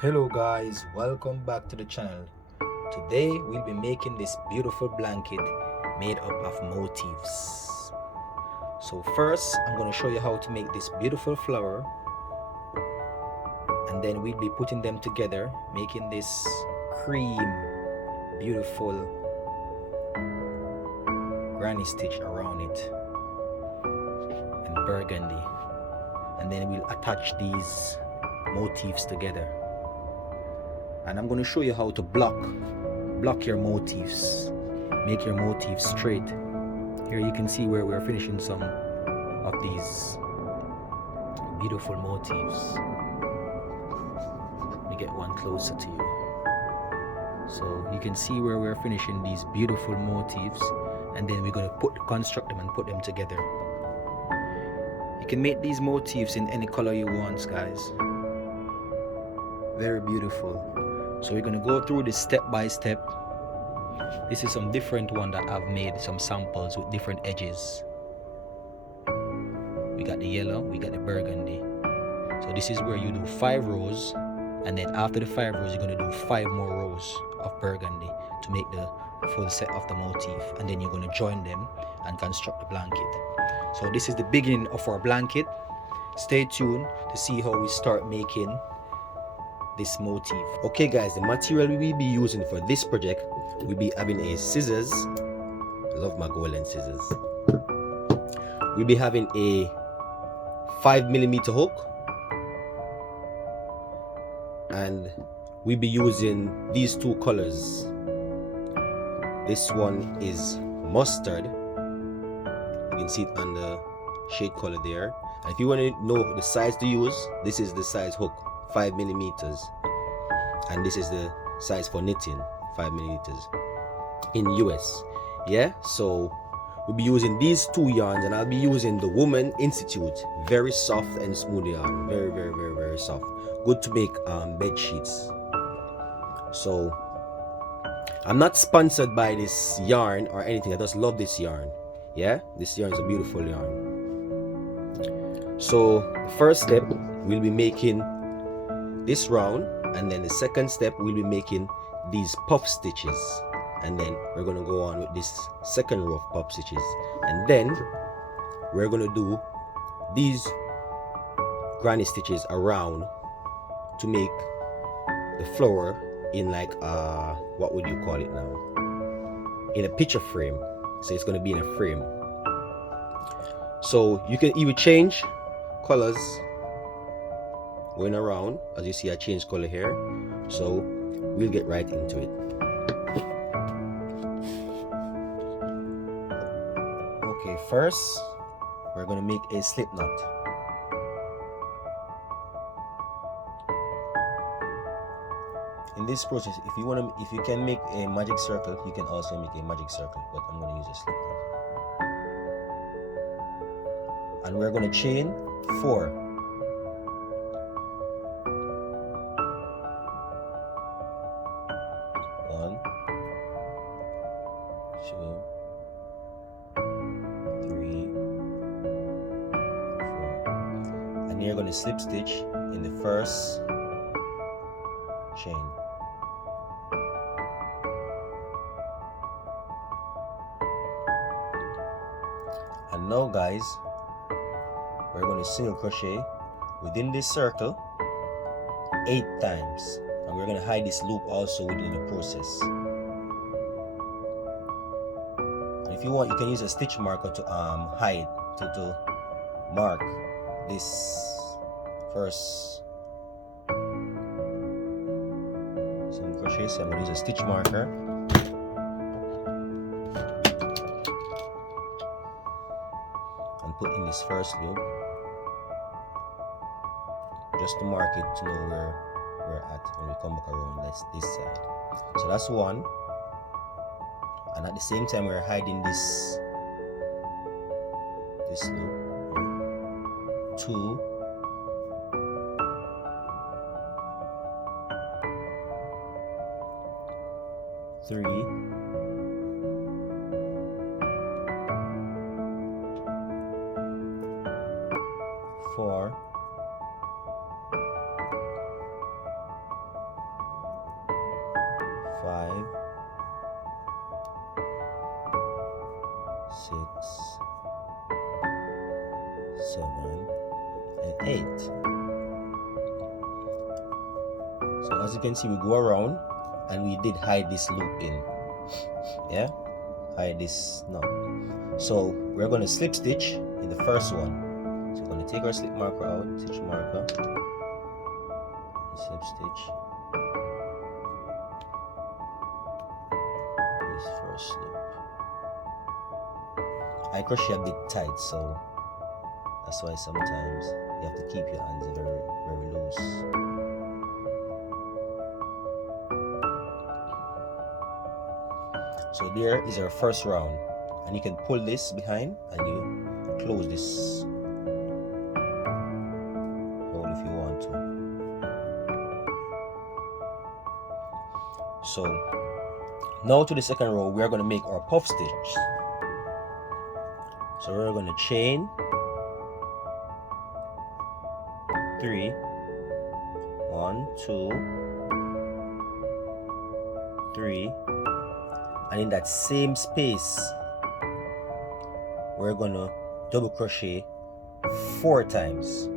Hello guys, welcome back to the channel. Today we'll be making this beautiful blanket made up of motifs. So first I'm going to show you how to make this beautiful flower, and then we'll be putting them together, making this cream beautiful granny stitch around it and burgundy, and then we'll attach these motifs together. And I'm going to show you how to block your motifs, make your motifs straight. Here you can see where we're finishing some of these beautiful motifs. Let me get one closer to you. So you can see where we're finishing these beautiful motifs, and then we're going to construct them and put them together. You can make these motifs in any color you want, guys. Very beautiful. So we're going to go through this step by step. This is some different one that I've made, some samples with different edges. We got the yellow, we got the burgundy. So this is where you do 5 rows, and then after the 5 rows you're going to do 5 more rows of burgundy to make the full set of the motif, and then you're going to join them and construct the blanket. So this is the beginning of our blanket. Stay tuned to see how we start making this motif. Okay guys, the material we will be using for this project, we'll be having a scissors. I love my golden scissors. We'll be having a 5mm hook, and we'll be using these 2 colors. This one is mustard. You can see it on the shade color there. And if you want to know the size to use, this is the size hook, 5mm, and this is the size for knitting, 5mm in US. Yeah, so we'll be using these 2 yarns, and I'll be using the Woman Institute, very soft and smooth yarn, very soft, good to make bed sheets. So I'm not sponsored by this yarn or anything, I just love this yarn. Yeah, this yarn is a beautiful yarn. So the first step, we'll be making this round, and then the second step we'll be making these puff stitches, and then we're going to go on with this second row of puff stitches, and then we're going to do these granny stitches around to make the flower in like what would you call it now, in a picture frame. So it's going to be in a frame. So you can even change colors going around. As you see, I changed color here, so we'll get right into it. Okay, first we're going to make a slip knot. In this process, if you can make a magic circle, you can also make a magic circle, but I'm going to use a slip knot. And we're going to chain 4. 1, 2, 3, 4, and you're going to slip stitch in the first chain. And now guys, we're going to single crochet within this circle 8 times, and we're going to hide this loop also within the process. And if you want, you can use a stitch marker to hide, to mark this first single crochet. So I'm going to use a stitch marker and put in this first loop, just to mark it, to know where we're at when we come back around this side. So that's 1, and at the same time we're hiding this loop. 2, 3, 4, 8. So as you can see, we go around and we did hide this loop in. Yeah, hide this now. So we're going to slip stitch in the first one. So we're going to take our slip marker out, stitch marker, slip stitch this first loop. I crochet a bit tight, so that's why sometimes you have to keep your hands very, very loose. So there is our first round, and you can pull this behind and you close this hole if you want to. So now to the second row, we are going to make our puff stitch. So we're going to chain 3, 1, 2, 3, and in that same space we're going to double crochet 4 times.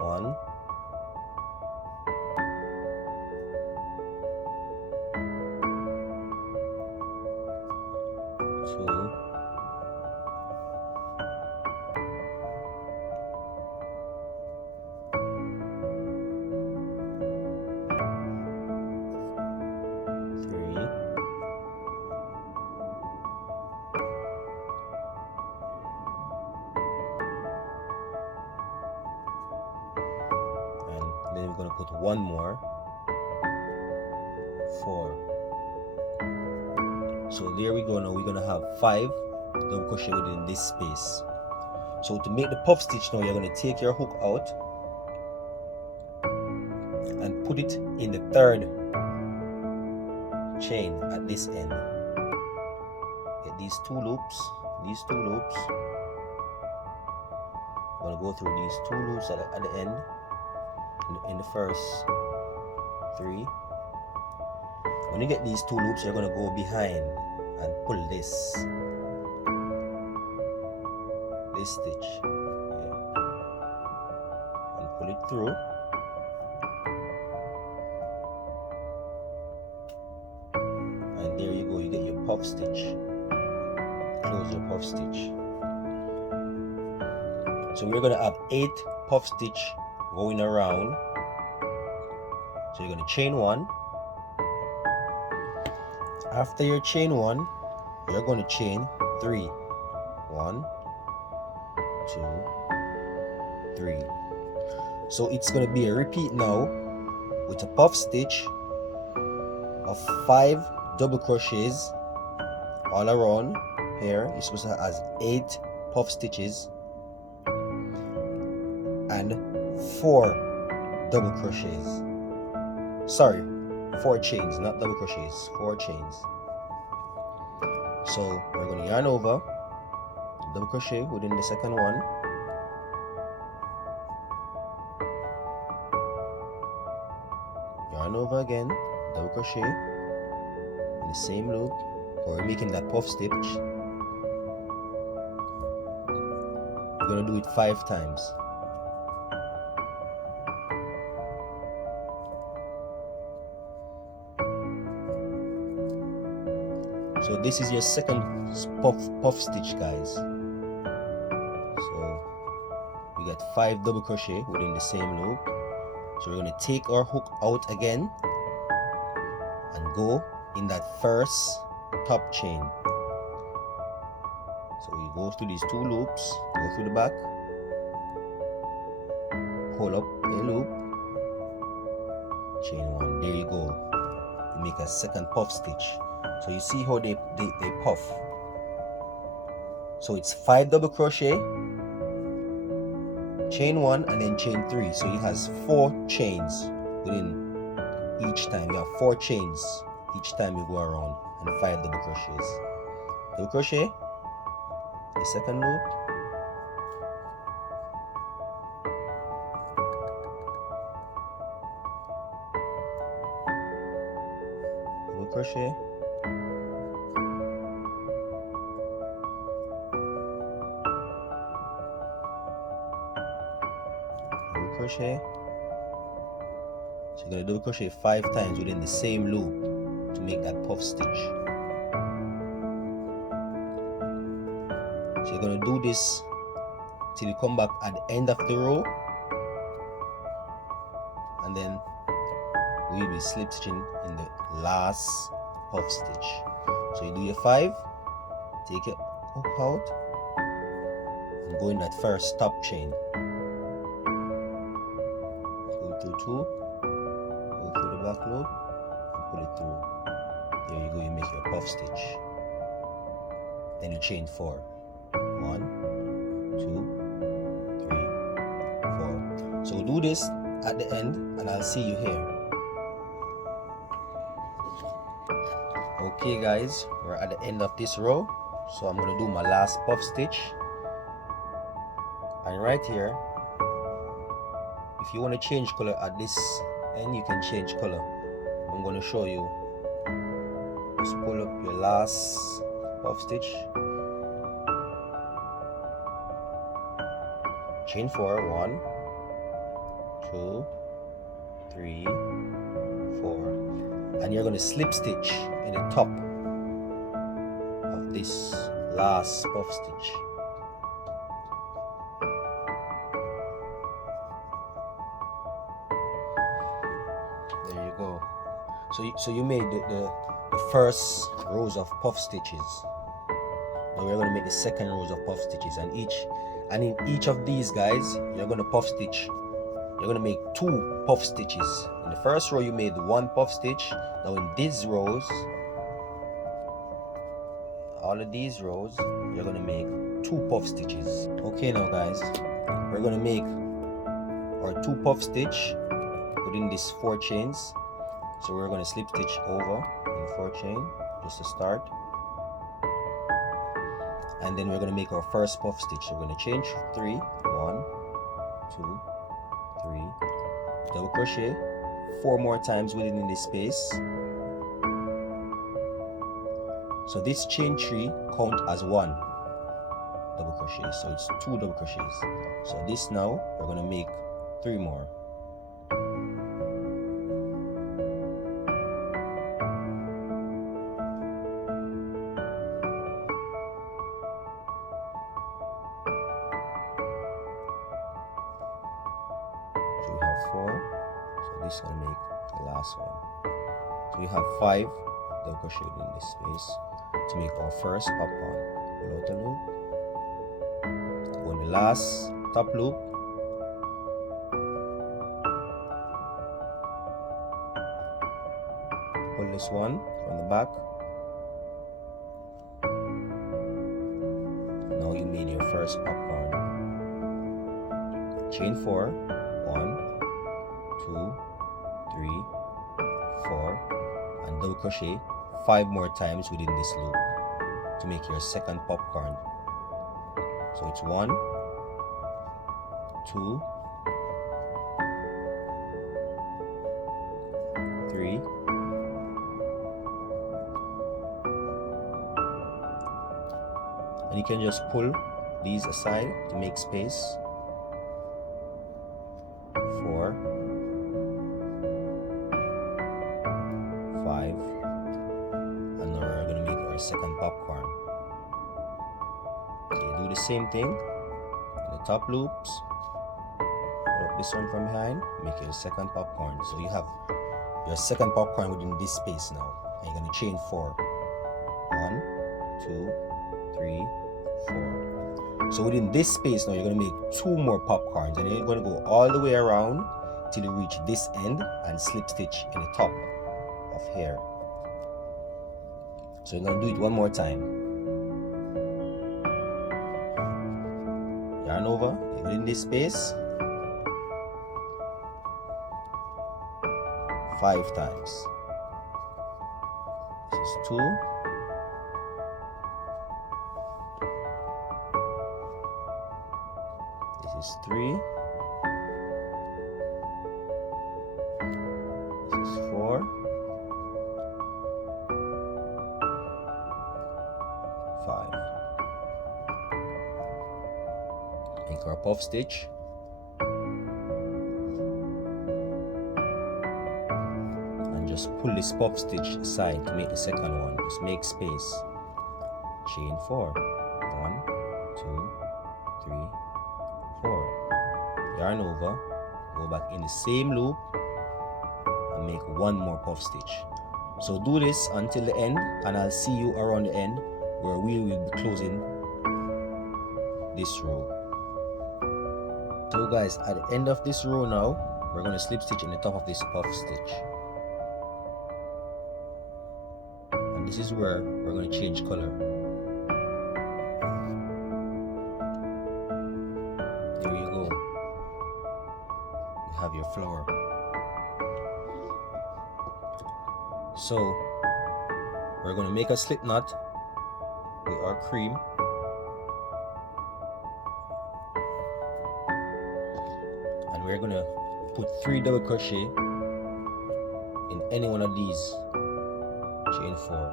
One, 2, 3, and then we're going to put one more, 4. So there we go. Now we're going to have 5 double crochet within this space. So to make the puff stitch now, you're going to take your hook out and put it in the 3rd chain at this end. Get these 2 loops, I'm going to go through these 2 loops at the end in the first 3. When you get these 2 loops, you're going to go behind and pull this stitch, okay, and pull it through, and there you go, you get your puff stitch. Close your puff stitch. So we're going to have 8 puff stitch going around. So you're going to chain 1. After your chain 1, you're going to chain 3. 1, 2, 3. So it's going to be a repeat now with a puff stitch of 5 double crochets all around. Here you're supposed to have 8 puff stitches and 4 double crochets. Sorry, 4 chains, not double crochets, 4 chains. So we're going to yarn over, double crochet within the second one, yarn over again, double crochet in the same loop, or we're making that puff stitch. We're going to do it 5 times. So this is your second puff stitch, guys. So we got 5 double crochet within the same loop. So we're going to take our hook out again and go in that first top chain. So we go through these 2 loops, go through the back, pull up a loop, chain 1. There you go. You make a second puff stitch. So you see how they puff. So it's 5 double crochet, chain 1, and then chain 3. So it has 4 chains within each time. You have 4 chains each time you go around, and 5 double crochets. Double crochet, the second loop, crochet, double crochet. So you're going to double crochet 5 times within the same loop to make that puff stitch. So you're going to do this till you come back at the end of the row, and then we'll be slip stitching in the last puff stitch. So you do your 5, take your hook out, and go in that first top chain. Go through 2, go through the back loop, and pull it through. There you go, you make your puff stitch. Then you chain 4. 1, 2, 3, 4. So do this at the end, and I'll see you here. Okay guys, we're at the end of this row, so I'm going to do my last puff stitch. And right here, if you want to change color at this end, you can change color. I'm going to show you. Just pull up your last puff stitch, chain 4, 1, 2, 3, 4, and you're going to slip stitch in the top of this last puff stitch. There you go. So you made the first rows of puff stitches. Now we're going to make the second rows of puff stitches, and in each of these guys you're going to puff stitch. You're going to make 2 puff stitches. In the first row you made 1 puff stitch. Now in these rows, all of these rows, you're going to make 2 puff stitches. Okay now guys, we're going to make our 2 puff stitch within these 4 chains. So we're going to slip stitch over in 4 chain just to start, and then we're going to make our first puff stitch. So we're going to chain 3, 1, 2, 3, double crochet 4 more times within this space. So this chain 3 count as 1 double crochet, so it's 2 double crochets. So this now we're going to make 3 more. So we have 4, so this is going to make the last one. So we have 5 double crochet in this space to make our first popcorn. Pull out a loop, go in the last top loop, pull this one from the back. Now you made your first popcorn. Chain 4, 1, 2, 3, 4, and double crochet 5 more times within this loop to make your second popcorn. So it's 1, 2, 3, and you can just pull these aside to make space. 4, 5, and now we're going to make our second popcorn. Okay, do the same thing in the top loops. Pull up this one from behind, make your second popcorn. So you have your second popcorn within this space now. And you're going to chain 4, 1, 2, 3, 4. So within this space now you're going to make 2 more popcorns, and then you're going to go all the way around till you reach this end and slip stitch in the top of here. So you're going to do it one more time. Yarn over within this space 5 times. This is 2, this is 3, this is 4, puff stitch, and just pull this puff stitch aside to make the second one. Just make space, chain 4, 1, 2, 3, 4, yarn over, go back in the same loop and make one more puff stitch. So do this until the end, and I'll see you around the end where we will be closing this row. So guys, at the end of this row now, we're going to slip stitch in the top of this puff stitch, and this is where we're going to change color. There you go, you have your flower. So we're going to make a slip knot with our cream, and we're going to put 3 double crochet in any one of these, chain 4.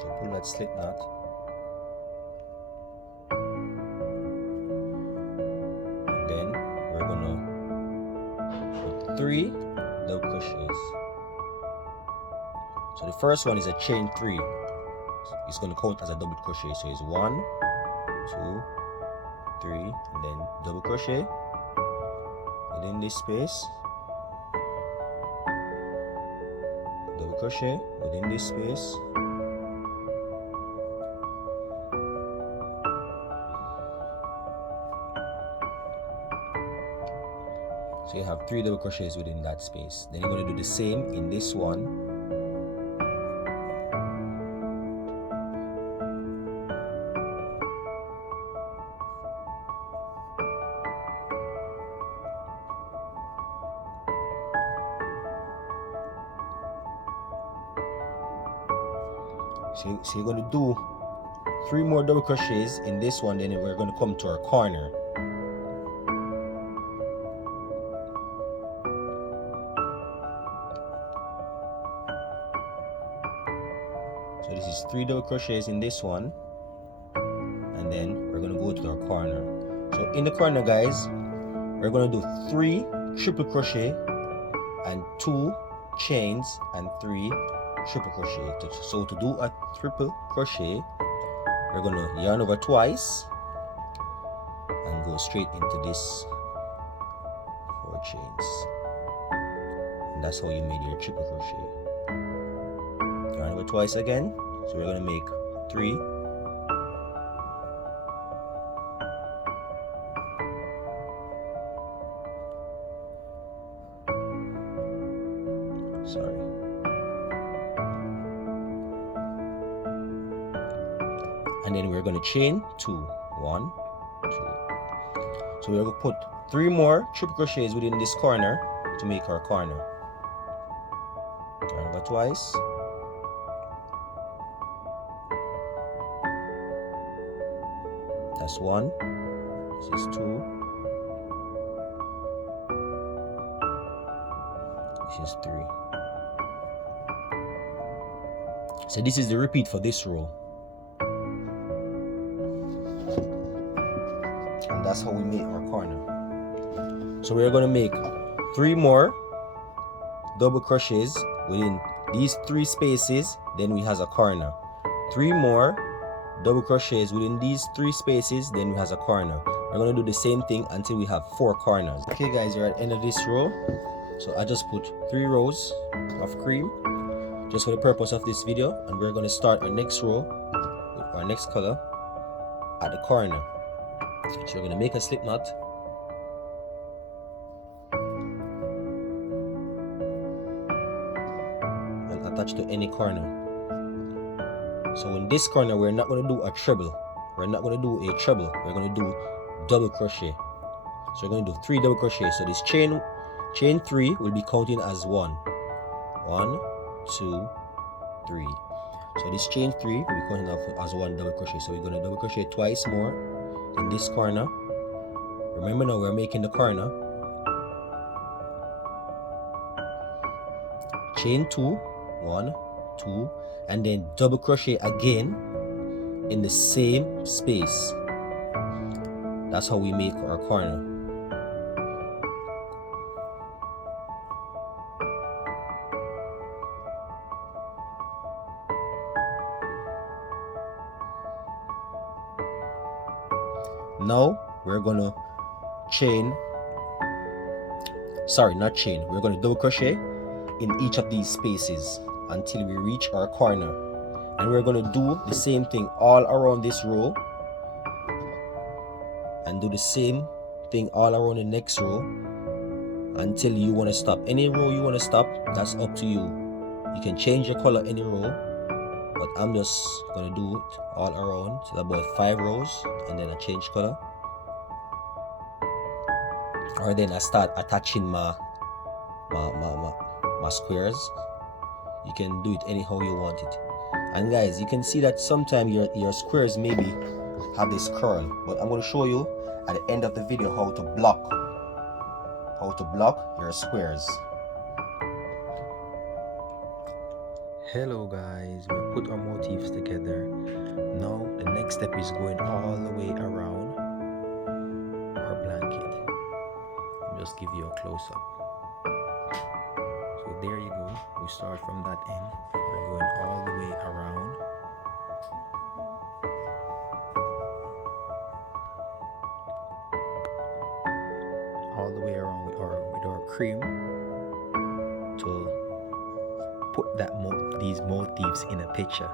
So pull that slip knot, and then we're going to put 3 double crochets. So the first one is a chain 3. It's going to count as a double crochet. So it's 1, 2, 3, and then double crochet within this space, double crochet within this space, so you have 3 double crochets within that space. Then you're going to do the same in this one. So you're going to do 3 more double crochets in this one, then we're going to come to our corner. So this is 3 double crochets in this one, and then we're going to go to our corner. So in the corner, guys, we're going to do 3 triple crochet and 2 chains and 3 triple crochet. So to do a triple crochet, we're going to yarn over twice and go straight into this 4 chains, and that's how you made your triple crochet. Yarn over twice again, so we're going to make 3, sorry, and then we're going to chain 2, 1, 2. So we're going to put 3 more triple crochets within this corner to make our corner. Yarn over twice, that's 1, this is 2, this is 3. So this is the repeat for this row, and that's how we make our corner. So we're going to make 3 more double crochets within these 3 spaces, then we have a corner. 3 more double crochets within these 3 spaces, then we have a corner. We're going to do the same thing until we have 4 corners. Okay guys, we're at the end of this row. So I just put 3 rows of cream just for the purpose of this video, and we're going to start our next row with our next color at the corner. So we're going to make a slip knot, and attach to any corner. So in this corner, we're not going to do a treble. We're not going to do a treble. We're going to do double crochet. So we're going to do 3 double crochet. So this chain 3 will be counting as 1, 1, 2, 3. So this chain 3 will be counting as 1 double crochet. So we're going to double crochet twice more in this corner. Remember now, we're making the corner. Chain 2, 1, 2, and then double crochet again in the same space. That's how we make our corner. Now we're gonna we're gonna double crochet in each of these spaces until we reach our corner, and we're gonna do the same thing all around this row and do the same thing all around the next row until you want to stop. Any row you want to stop, that's up to you. You can change your color any row, but I'm just gonna do it all around till about 5 rows, and then I change color, or then I start attaching my squares. You can do it anyhow you want it. And guys, you can see that sometimes your squares maybe have this curl, but I'm going to show you at the end of the video how to block your squares. Hello guys, we put our motifs together. Now the next step is going all the way around our blanket. I'll just give you a close-up. So there you go. We start from that end. We're going all the way around. All the way around with our cream to put these motifs in a picture.